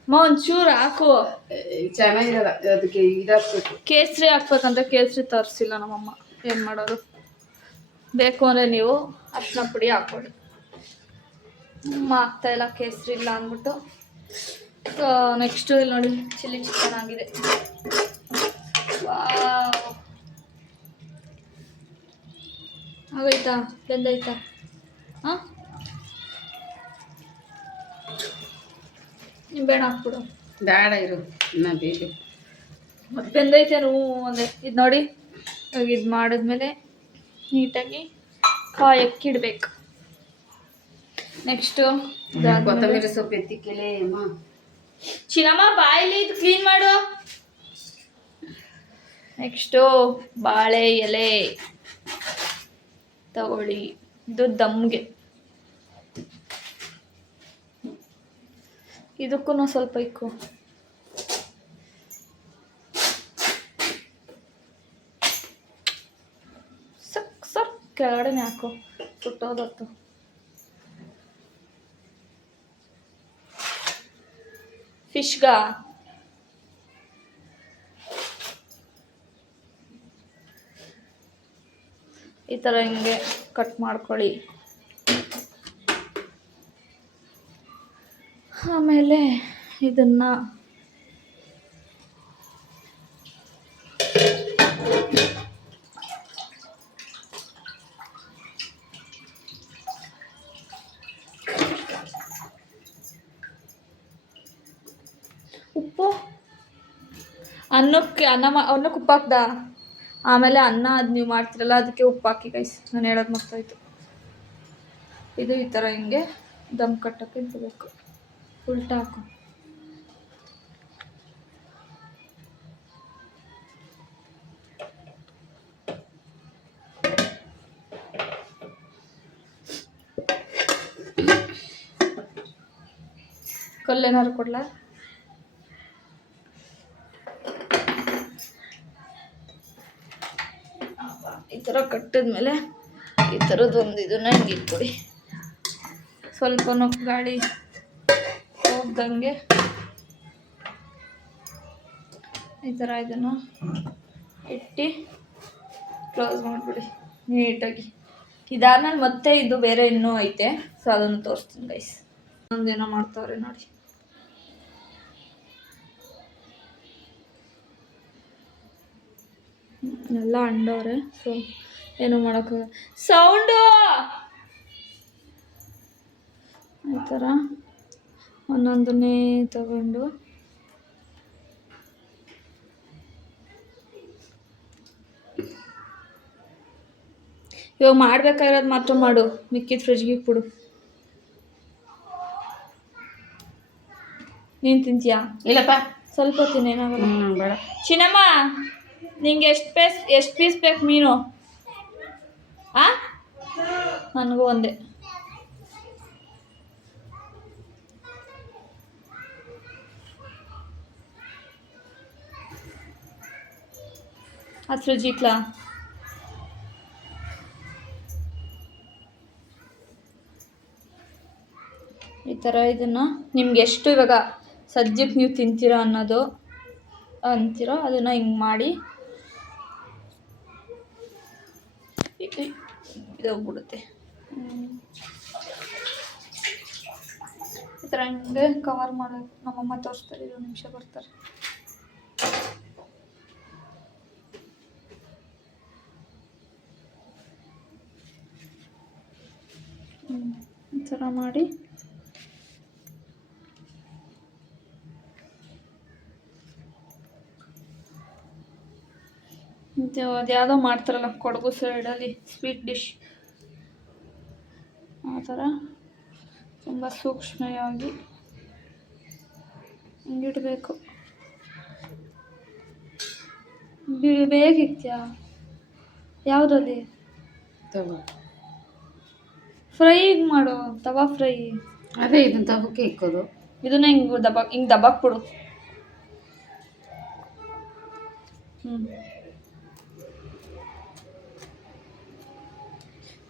ಒಂಚೂರು ಹಾಕು. ಚೆನ್ನಾಗಿರಲ್ಲ, ಅದಕ್ಕೆ ಇದಾಕ್ಬೇಕು. ಕೇಸರಿ ಹಾಕ್ಬೇಕಂತ ಕೇಸರಿ ತರಿಸಿಲ್ಲ ನಮ್ಮಮ್ಮ. ಏನು ಮಾಡೋದು? ಬೇಕು ಅಂದರೆ ನೀವು ಅರ್ಶಿನ ಪುಡಿ ಹಾಕ್ಕೊಳ್ಳಿ. ಅಮ್ಮ ಹಾಕ್ತಾಯಿಲ್ಲ ಕೇಸರಿ ಇಲ್ಲ ಅಂದ್ಬಿಟ್ಟು. ನೆಕ್ಸ್ಟು ಇಲ್ಲಿ ನೋಡಿ, ಚಿಲ್ಲಿ ಚಿಕನ್ ಆಗಿದೆ. ಆಗೈತಾ? ಬೆಂದೈತಾ? ಹಾಂ ನಿಂಬೆಹಣ್ಣು ಹಾಕ್ಬಿಡು. ಬೇಡ ಇರು ಇನ್ನ ಬೇಕು. ಮತ್ತೆ ಬೆಂದೈತೆ ಒಂದೇ ಇದು ನೋಡಿ. ಇವಾಗ ಇದು ಮಾಡಿದ್ಮೇಲೆ ನೀಟಾಗಿ ಕಾಯಕ್ಕಿಡ್ಬೇಕು. ನೆಕ್ಸ್ಟು ಕೊತ್ತಂಬರಿ ಸೊಪ್ಪು ಎತ್ತಿಕ್ಕೆಲೆ ಅಮ್ಮ. ಚಿನ್ನಮ್ಮ ಬಾಯಲ್ಲಿ ಇದು ಕ್ಲೀನ್ ಮಾಡು. ನೆಕ್ಸ್ಟು ಬಾಳೆ ಎಲೆ ತಗೊಳ್ಳಿ. ಇದು ದಮ್ಗೆ. ಇದಕ್ಕೂ ಸ್ವಲ್ಪ ಇಕ್ಕು. ಸರ್ ಕೆಳಗಡೆನೆ ಹಾಕು, ಸುಟ್ಟೋದತ್ತು. ಫಿಶ್ಗ ಈ ಥರ ಹಿಂಗೆ ಕಟ್ ಮಾಡ್ಕೊಳ್ಳಿ. ಆಮೇಲೆ ಇದನ್ನ ಉಪ್ಪು ಅನ್ನಕ್ಕೆ ಅನ್ನಕ್ಕೆ ಉಪ್ಪು ಹಾಕ್ದ. ಆಮೇಲೆ ಅನ್ನ ಅದು ನೀವು ಮಾಡ್ತಿರಲ್ಲ ಅದಕ್ಕೆ ಉಪ್ಪು ಹಾಕಿ ಗೈಸ್. ನಾನು ಹೇಳೋದು ಮರ್ತಾಯಿತು. ಇದು ಈ ಥರ ಹಿಂಗೆ ದಮ್ ಕಟ್ಟೋಕ್ಕೆ ಇಟ್ಕೋಬೇಕು. ಉಲ್ಟಾ ಹಾಕು. ಕಲ್ಲೇನಾದ್ರು ಕೊಡ್ಲಾ? ಈ ಥರ ಕಟ್ಟಿದ್ಮೇಲೆ ಈ ಥರದ್ದೊಂದು ಇದನ್ನ ಹಿಂಗೆ ಇಟ್ಕೊಡಿ. ಸ್ವಲ್ಪ ಗಾಳಿ ಹೋಗ್ದಂಗೆ ಈ ಥರ ಇದನ್ನು ಇಟ್ಟು ಕ್ಲೋಸ್ ಮಾಡಿಬಿಡಿ ನೀಟಾಗಿ. ಇದಾದ್ಮೇಲೆ ಮತ್ತೆ ಇದು ಬೇರೆ ಇನ್ನೂ ಐತೆ, ಸೊ ಅದನ್ನು ತೋರಿಸ್ತೀನಿ ಗೈಸ್. ಒಂದೇನೋ ಮಾಡ್ತಾವ್ರೆ ನೋಡಿ. ಎಲ್ಲ ಅಂಡವ್ರೆ, ಸೊ ಏನೋ ಮಾಡೋಕ್ಕಾಗ. ಸೌಂಡು ಈ ಥರ ಒಂದೊಂದನ್ನೇ ತಗೊಂಡು ಇವಾಗ ಮಾಡ್ಬೇಕಾಗಿರೋದು ಮಾತ್ರ ಮಾಡು, ಮಿಕ್ಕಿದ ಫ್ರಿಜ್ಗೆ ಇಟ್ಬಿಡು. ನೀನು ತಿಂತೀಯಾ? ಇಲ್ಲಪ್ಪ ಸ್ವಲ್ಪ ತಿನ್ನೇನಾಗಲ್ಲ. ಬೇಡ. ಚಿನ್ನಮ್ಮ ನಿಂಗೆ ಎಷ್ಟು ಪೀಸ್ ಬೇಕು ಮೀನು? ನನಗೂ ಒಂದೇ. ಅದು ಫ್ರಿಜ್ ಇಟ್ಲಾ? ಈ ಥರ ಇದನ್ನು ನಿಮ್ಗೆ ಎಷ್ಟು ಇವಾಗ ಸದ್ಯಕ್ಕೆ ನೀವು ತಿಂತೀರಾ ಅನ್ನೋದು ಅಂತೀರೋ ಅದನ್ನು ಹಿಂಗೆ ಮಾಡಿ ಇದೋಗ್ಬಿಡುತ್ತೆ. ಈ ಥರ ಹಿಂಗೆ ಕವರ್ ಮಾಡೋದು. ನಮ್ಮಮ್ಮ ತೋರಿಸ್ತಾರೆ, 2 ನಿಮಿಷ ಬರ್ತಾರೆ. ಈ ಥರ ಮಾಡಿ ಮತ್ತು ಅದು ಯಾವುದೋ ಮಾಡ್ತಾರಲ್ಲ ಕೊಡಗು ಸೈಡಲ್ಲಿ ಸ್ವೀಟ್ ಡಿಶ್, ಆ ಥರ ತುಂಬ ಸೂಕ್ಷ್ಮವಾಗಿ ಹಿಂಗಿಡಬೇಕು. ಬೇಕಿತ್ಯಾ ಯಾವುದಲ್ಲಿ? ಫ್ರೈ ಮಾಡು, ತವಾ ಫ್ರೈ. ಅದೇ ಇದನ್ನ ತವಕ್ಕೆ ಇಕ್ಕೋದು. ಇದನ್ನ ಹಿಂಗೆ ದಬ್ಬಾಕ್ ಬಿಡು.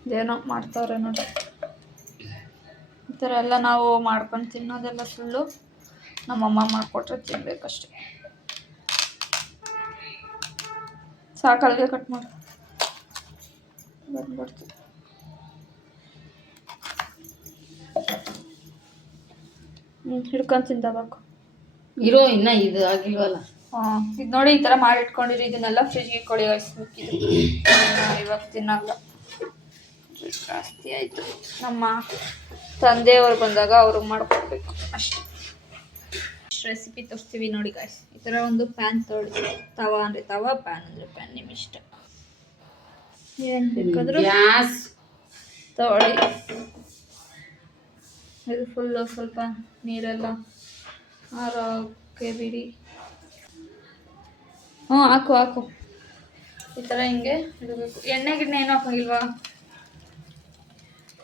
ಇದೇನೋ ಮಾಡ್ತಾವ್ರೆ ನೋಡಿ. ಈ ಥರ ಎಲ್ಲ ನಾವು ಮಾಡ್ಕೊಂಡು ತಿನ್ನೋದೆಲ್ಲ ಸುಳ್ಳು. ನಮ್ಮಮ್ಮ ಮಾಡಿಕೊಟ್ರೆ ತಿನ್ಬೇಕಷ್ಟೆ. ಸಾಕಲ್ಗೆ ಕಟ್ ಮಾಡು, ಬಂದ್ಬಿಡ್ತು. ಹಿಡ್ಕೊಂಡು ತಿಂದಬೇಕು. ಇರೋ ಇನ್ನ ಇದು ಆಗಿಲ್ವಲ್ಲ. ಇದು ನೋಡಿ ಈ ಥರ ಮಾಡಿ ಇಟ್ಕೊಂಡಿರಿ. ಇದನ್ನೆಲ್ಲ ಫ್ರಿಜ್ಗೆ ಇಟ್ಕೊಳ್ಳಿ. ಇವಾಗ ತಿನ್ನಲ್ಲ. ಜಾಸ್ತಿ ಆಯಿತು. ನಮ್ಮ ತಂದೆಯವರು ಬಂದಾಗ ಅವ್ರಿಗೆ ಮಾಡ್ಕೊಡ್ಬೇಕು ಅಷ್ಟೇ. ರೆಸಿಪಿ ತೋರಿಸ್ತೀವಿ ನೋಡಿ ಗಾಯ್ಸ್. ಈ ಥರ ಒಂದು ಪ್ಯಾನ್ ತೊಗೊಳ್ಳಿ. ತವಾ ಅಂದರೆ ತವಾ, ಪ್ಯಾನ್ ಅಂದರೆ ಪ್ಯಾನ್, ನಿಮ್ಮ ಇಷ್ಟ. ಏನು ಬೇಕಾದರೂ ಗ್ಯಾಸ್ ತಗೊಳ್ಳಿ. ಇದು ಫುಲ್ಲು ಸ್ವಲ್ಪ ನೀರೆಲ್ಲ ಆರೋಕ್ಕೆ ಬಿಡಿ. ಹ್ಞೂ ಹಾಕು. ಈ ಥರ ಹಿಂಗೆ ಇಡಬೇಕು. ಎಣ್ಣೆ ಗಿಣ್ಣೆ ಏನೂ ಹಾಕೋಂಗಿಲ್ವಾ?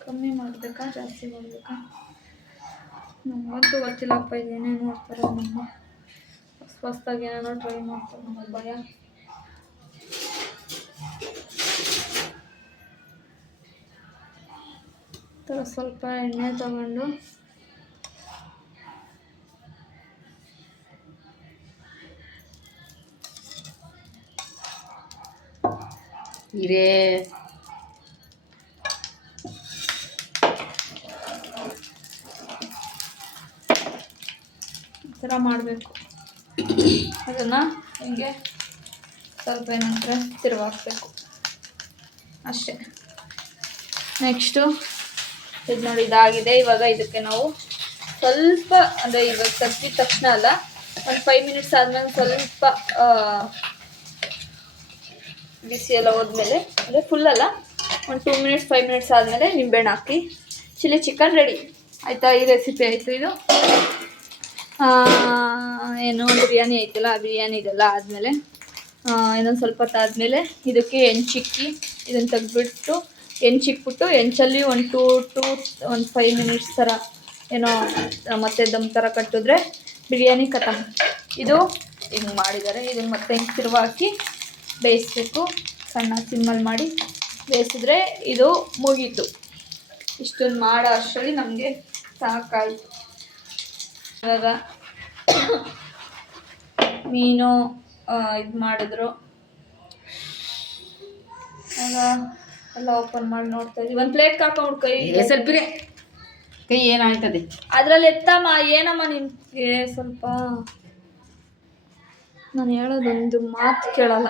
ಕಮ್ಮಿ ಮಾಡಬೇಕಾ ಜಾಸ್ತಿ ಮಾಡಬೇಕಾ? ನಮಗಂತೂ ಗೊತ್ತಿಲ್ಲಪ್ಪ, ಇದೇನೇನು ನೋಡ್ತಾರೆ ನಮ್ಮ ಹೊಸ್ದಾಗಿ ಏನೇನೋ ಟ್ರೈ ಮಾಡ್ತಾರೆ. ನಮ್ಮ ಭಯ. ಈ ಥರ ಸ್ವಲ್ಪ ಎಣ್ಣೆ ತಗೊಂಡು ಹಿರೇ ಈ ಥರ ಮಾಡಬೇಕು. ಅದನ್ನು ಹಿಂಗೆ ಸ್ವಲ್ಪ ಏನಂದರೆ ತಿರುವಾಕ್ಬೇಕು ಅಷ್ಟೇ. ನೆಕ್ಸ್ಟು ಇದು ನೋಡಿ, ಇದಾಗಿದೆ. ಇವಾಗ ಇದಕ್ಕೆ ನಾವು ಸ್ವಲ್ಪ ಅಂದರೆ ಇವಾಗ ತೆಗ್ದಿದ ತಕ್ಷಣ ಅಲ್ಲ, ಒಂದು 5 ಮಿನಿಟ್ಸ್ ಆದಮೇಲೆ ಸ್ವಲ್ಪ ಬಿಸಿ ಎಲ್ಲ ಹೋದ್ಮೇಲೆ, ಅಂದರೆ ಫುಲ್ ಅಲ್ಲ, ಒಂದು 2 ಮಿನಿಟ್ಸ್ 5 ಮಿನಿಟ್ಸ್ ಆದಮೇಲೆ ನಿಂಬೆಹಣ್ಣು ಹಾಕಿ ಚಿಲ್ಲಿ ಚಿಕನ್ ರೆಡಿ ಆಯಿತಾ. ಈ ರೆಸಿಪಿ ಆಯಿತು. ಇದು ಏನೋ ಬಿರಿಯಾನಿ ಆಯ್ತಲ್ಲ, ಆ ಬಿರಿಯಾನಿ ಇದೆಲ್ಲ ಆದಮೇಲೆ ಇನ್ನೊಂದು ಸ್ವಲ್ಪ ಹೊತ್ತಾದಮೇಲೆ ಇದಕ್ಕೆ ಹೆಂಚಿಕ್ಕಿ ಇದನ್ನು ತೆಗೆದ್ಬಿಟ್ಟು ಹೆಂಚಿಕ್ಬಿಟ್ಟು ಹೆಂಚಲ್ಲಿ ಒಂದು 5 ಮಿನಿಟ್ಸ್ ಥರ ಏನೋ ಮತ್ತೆ ದಮ್ ಥರ ಕಟ್ಟಿದ್ರೆ ಬಿರಿಯಾನಿ ಖತಮ್. ಇದು ಹಿಂಗೆ ಮಾಡಿದ್ದಾರೆ. ಇದನ್ನು ಮತ್ತೆ ಹಿಂಗೆ ತಿರುವಾಕಿ ಬೇಯಿಸ್ಬೇಕು. ಸಣ್ಣ ಸಿಮ್ಮಲ್ಲಿ ಮಾಡಿ ಬೇಯಿಸಿದ್ರೆ ಇದು ಮುಗೀತು. ಇಷ್ಟೊಂದು ಮಾಡೋ ಅಷ್ಟರಲ್ಲಿ ನಮಗೆ ಸಾಕಾಯಿತು. ಇವಾಗ ಮೀನು ಇದು ಮಾಡಿದ್ರು. ಆಗ ಎಲ್ಲ ಓಪನ್ ಮಾಡಿ ನೋಡ್ತಾ ಇದ್ದೀವಿ. ಒಂದು ಪ್ಲೇಟ್ ಹಾಕೊಂಡು ಸ್ವಲ್ಪ ಕೈ ಏನಾಯ್ತದೆ ಅದರಲ್ಲಿ ಎತ್ತಮ್ಮ. ಏನಮ್ಮ ನಿನ್ಗೆ ಸ್ವಲ್ಪ ನಾನು ಹೇಳೋದೊಂದು ಮಾತು ಕೇಳಲ್ಲ.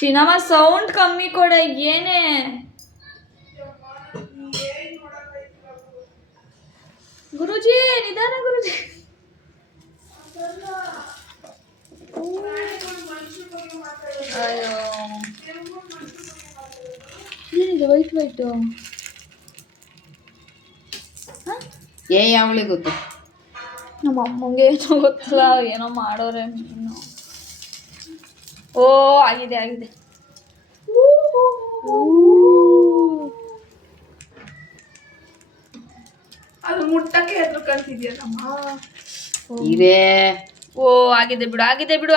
ಚಿನ್ನಮ್ಮ ಸೌಂಡ್ ಕಮ್ಮಿ ಕೊಡೆ. ಏನೇ ಗುರುಜಿ, ನಿಧಾನ ಗುರುಜಿ. ಅಯ್ಯೋ, ಏನಿದೆ ವೈಟ್ ವೈಟು? ಯಾವಳಿಗೆ ಗೊತ್ತು? ನಮ್ಮ ಅಮ್ಮಂಗೆ ಏನೋ ಗೊತ್ತಿಲ್ಲ, ಏನೋ ಮಾಡೋರೆ ಮೀನು. ಓ, ಆಗಿದೆ. ಅದು ಮುಟ್ಟಕ್ಕೆ ಹೆದರ್ಕಂತಿದ್ಯಲ್ಲಮ್ಮ. ಇದೇ ಓ, ಆಗಿದೆ ಬಿಡು.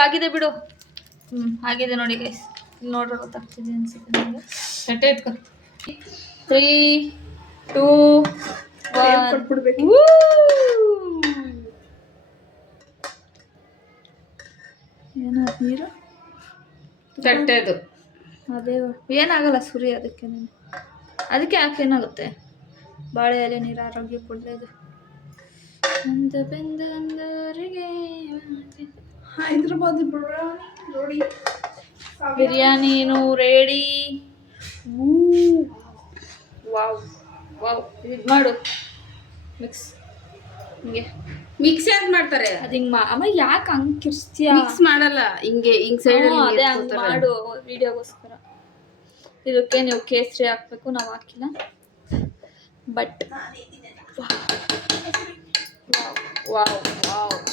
ಆಗಿದೆ ನೋಡಿ ಗೈಸ್. ಇಲ್ಲಿ ನೋಡ್ರೆ ಗೊತ್ತಾಗ್ತಿದೆ ಅನ್ಸುತ್ತೆ ನನಗೆ. ತಟ್ಟೆ ಎತ್ಕೊ. 3, 2, 1 ಕೊಟ್ಬಿಡ್ಬೇಕು. ಏನಾದ ನೀರು ತಟ್ಟೆದು ಅದೇ ಏನಾಗಲ್ಲ ಸುರಿ. ಅದಕ್ಕೆ ಯಾಕೆ ಏನಾಗುತ್ತೆ? ಬಾಳೆ ಎಲೆ ನೀರು ಆರೋಗ್ಯಕ್ಕೆ ಒಳ್ಳೆಯದು. ಹೈದ್ರಾಬಾದ್ ಬಿರಿಯಾನಿನೂ ರೆಡಿ. ವಾವ್, ಇದು ಮಾಡು ಮಿಕ್ಸ್. ಹಿಂಗೆ ಮಿಕ್ಸ್ ಯಾಕೆ ಮಾಡ್ತಾರೆ? ಅದು ಹಿಂಗೆ ಅಮ್ಮ ಯಾಕೆ ಹಂಗೆ ಕಿರ್ಸ್ತೀಯ? ಮಿಕ್ಸ್ ಮಾಡಲ್ಲ, ಹಿಂಗೆ ಸೈಡ್ ಅದೇ ಹಂಗೆ ಮಾಡು ವಿಡಿಯೋಗೋಸ್ಕರ. ಇದಕ್ಕೆ ನೀವು ಕೇಸರಿ ಹಾಕ್ಬೇಕು, ನಾವು ಹಾಕಿಲ್ಲ. ಬಟ್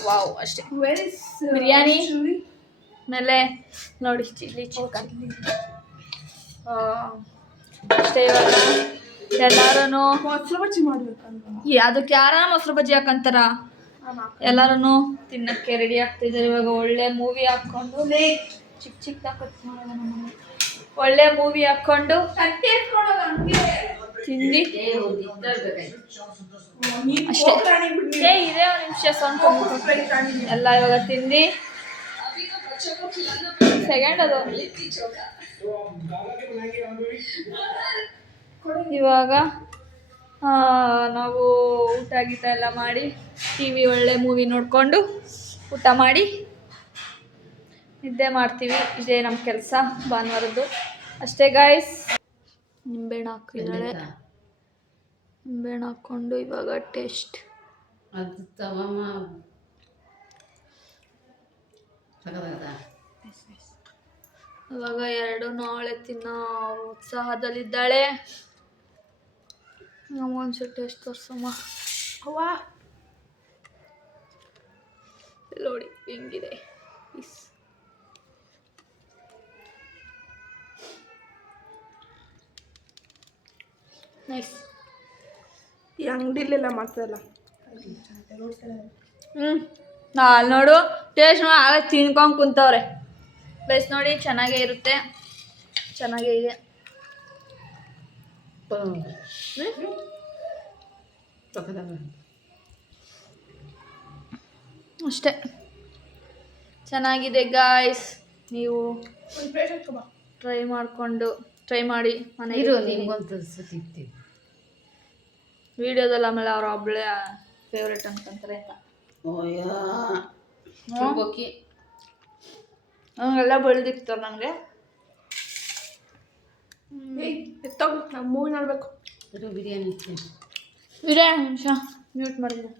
ವಾವ್ ಅಷ್ಟೇ. ಬಿರಿಯಾನಿ ಮೇಲೆ ನೋಡಿ ಚಿಲ್ಲಿ ಚಿಕನ್ ಅಷ್ಟೇ. ಇವಾಗ ಎಲ್ಲಾರು ಮೊಸರು ಬಜ್ಜಿ ಮಾಡ್ಬೇಕಲ್ವಾ? ಅದಕ್ಕೆ ಯಾರ ಮೊಸರು ಬಜ್ಜಿ ಹಾಕಂತಾರ. ಎಲ್ಲರೂ ತಿನ್ನಕ್ಕೆ ರೆಡಿ ಆಗ್ತಿದ್ದಾರೆ. ಇವಾಗ ಒಳ್ಳೆ ಮೂವಿ ಹಾಕ್ಕೊಂಡು ಚಿಕ್ಕ ಕಟ್ ಮಾಡೋಣ. ಒಳ್ಳೆ ಮೂವಿ ಹಾಕ್ಕೊಂಡು ತಿಂದು ಅಷ್ಟೇ. ಇದೇ ಒಂದು ನಿಮಿಷ ಸೌಂಡ್ ಎಲ್ಲ ಇವಾಗ ತಿಂದು ಸೆಕೆಂಡ್ ಅದು. ಇವಾಗ ನಾವು ಊಟ ಗೀಟ ಎಲ್ಲ ಮಾಡಿ ಟಿ ವಿ ಒಳ್ಳೆ ಮೂವಿ ನೋಡಿಕೊಂಡು ಊಟ ಮಾಡಿ ನಿದ್ದೆ ಮಾಡ್ತೀವಿ. ಇದೇ ನಮ್ಮ ಕೆಲಸ ಭಾನುವಾರದ್ದು ಅಷ್ಟೇ ಗಾಯ್ಸ್. ನಿಂಬೆಹಣ್ಣು ಹಾಕಿದ್ದಾಳೆ. ನಿಂಬೆಹಣ್ಣು ಹಾಕ್ಕೊಂಡು ಇವಾಗ ಟೇಸ್ಟ್. ಅದು ತವಮ್ಮ ಇವಾಗ ಎರಡು ನಾಳೆ ತಿನ್ನೋ ಉತ್ಸಾಹದಲ್ಲಿದ್ದಾಳೆ. ನಮಗೊಂದ್ಸರಿ ಟೇಸ್ಟ್ ತೋರ್ಸಮ್ಮ. ಅವ್ವಾ ನೋಡಿ ಹೆಂಗಿದೆ. ನೈಸ್. ಈ ಅಂಗಡಿಲೆಲ್ಲ ಮಾಡ್ತಾರಲ್ಲ ಅಲ್ಲಿ ನೋಡು ಟೇಸ್ಟ್ ನೋಡಿ ಆಗ ತಿನ್ಕೊಂಡು ಕುಂತವ್ರೆ. ಬೇಸ್ ನೋಡಿ ಚೆನ್ನಾಗೇ ಇರುತ್ತೆ, ಚೆನ್ನಾಗೇ ಇದೆ. ಅಷ್ಟೇ ಚೆನ್ನಾಗಿದೆ ಗಾಯ್ಸ್. ನೀವು ಒಂದು ಪ್ಲೇಟ್ ಹಾಕಮ್ಮ. ಟ್ರೈ ಮಾಡಿ ಮನೆಗೆ. ನಿಮ್ಗೊಂದು ಸಿಗ್ತೀವಿ ವಿಡಿಯೋದಲ್ಲಿ ಆಮೇಲೆ ಅವ್ರ ಒಬ್ಬಳೆ ಫೇವ್ರೇಟ್ ಅಂತಂತಾರೆ ಅಂತ. ಚುಂಬಕ್ಕಿ ಹಂಗೆಲ್ಲ ಬೆಳೆದಿರ್ತಾರೆ ನನಗೆ. ಎತ್ತೋಗಿ ನಾವು ಮೂವಿ ನೋಡಬೇಕು. ಇದು ಬಿರಿಯಾನಿ ಇರೇ ನಿಮಿಷ ಮ್ಯೂಟ್ ಮಾಡಿದ್ದೆ.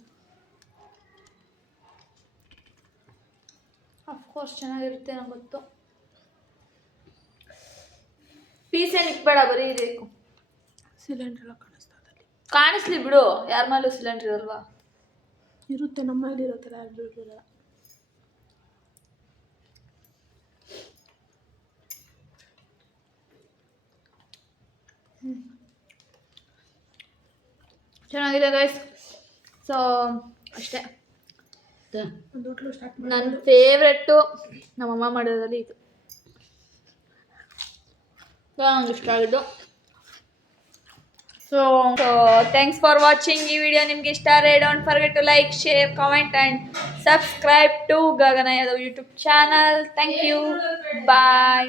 ಅಫ್ಕೋರ್ಸ್ ಚೆನ್ನಾಗಿರುತ್ತೆ ನಂಗೆ ಗೊತ್ತು. ಪೀಸೇನು ಇಕ್ಬೇಡ, ಬರೀ ಇರಬೇಕು. ಸಿಲಿಂಡರ್ ಎಲ್ಲ ಕಾಣಿಸ್ತಾ ಅದಲ್ಲಿ. ಕಾಣಿಸ್ಲಿ ಬಿಡು, ಯಾರ ಮೇಲೂ ಸಿಲಿಂಡ್ರ್ ಇರಲ್ವಾ? ಇರುತ್ತೆ, ನಮ್ಮ ಮನೇಲಿ ಇರುತ್ತಲ್ಲ ಅದು ಇರಲ್ಲ. ಚೆನ್ನಾಗಿದೆ ಗೈಸ್. ಸೊ ಅಷ್ಟೇ. ಒಂದು ಹೋಟ್ಲು ಸ್ಟಾರ್ಟ್ ನನ್ನ ಫೇವ್ರೆಟ್ಟು ನಮ್ಮಮ್ಮ ಮಾಡೋದ್ರಲ್ಲಿ ಇದು ನಂಗೆ ಇಷ್ಟ ಆಗಿದ್ದು. So thanks for watching. ಈ ವಿಡಿಯೋ ನಿಮ್ಗೆ ಇಷ್ಟ ಆದರೆ don't forget to like, share, comment and subscribe to Gagana Yadav YouTube channel. Thank you, bye.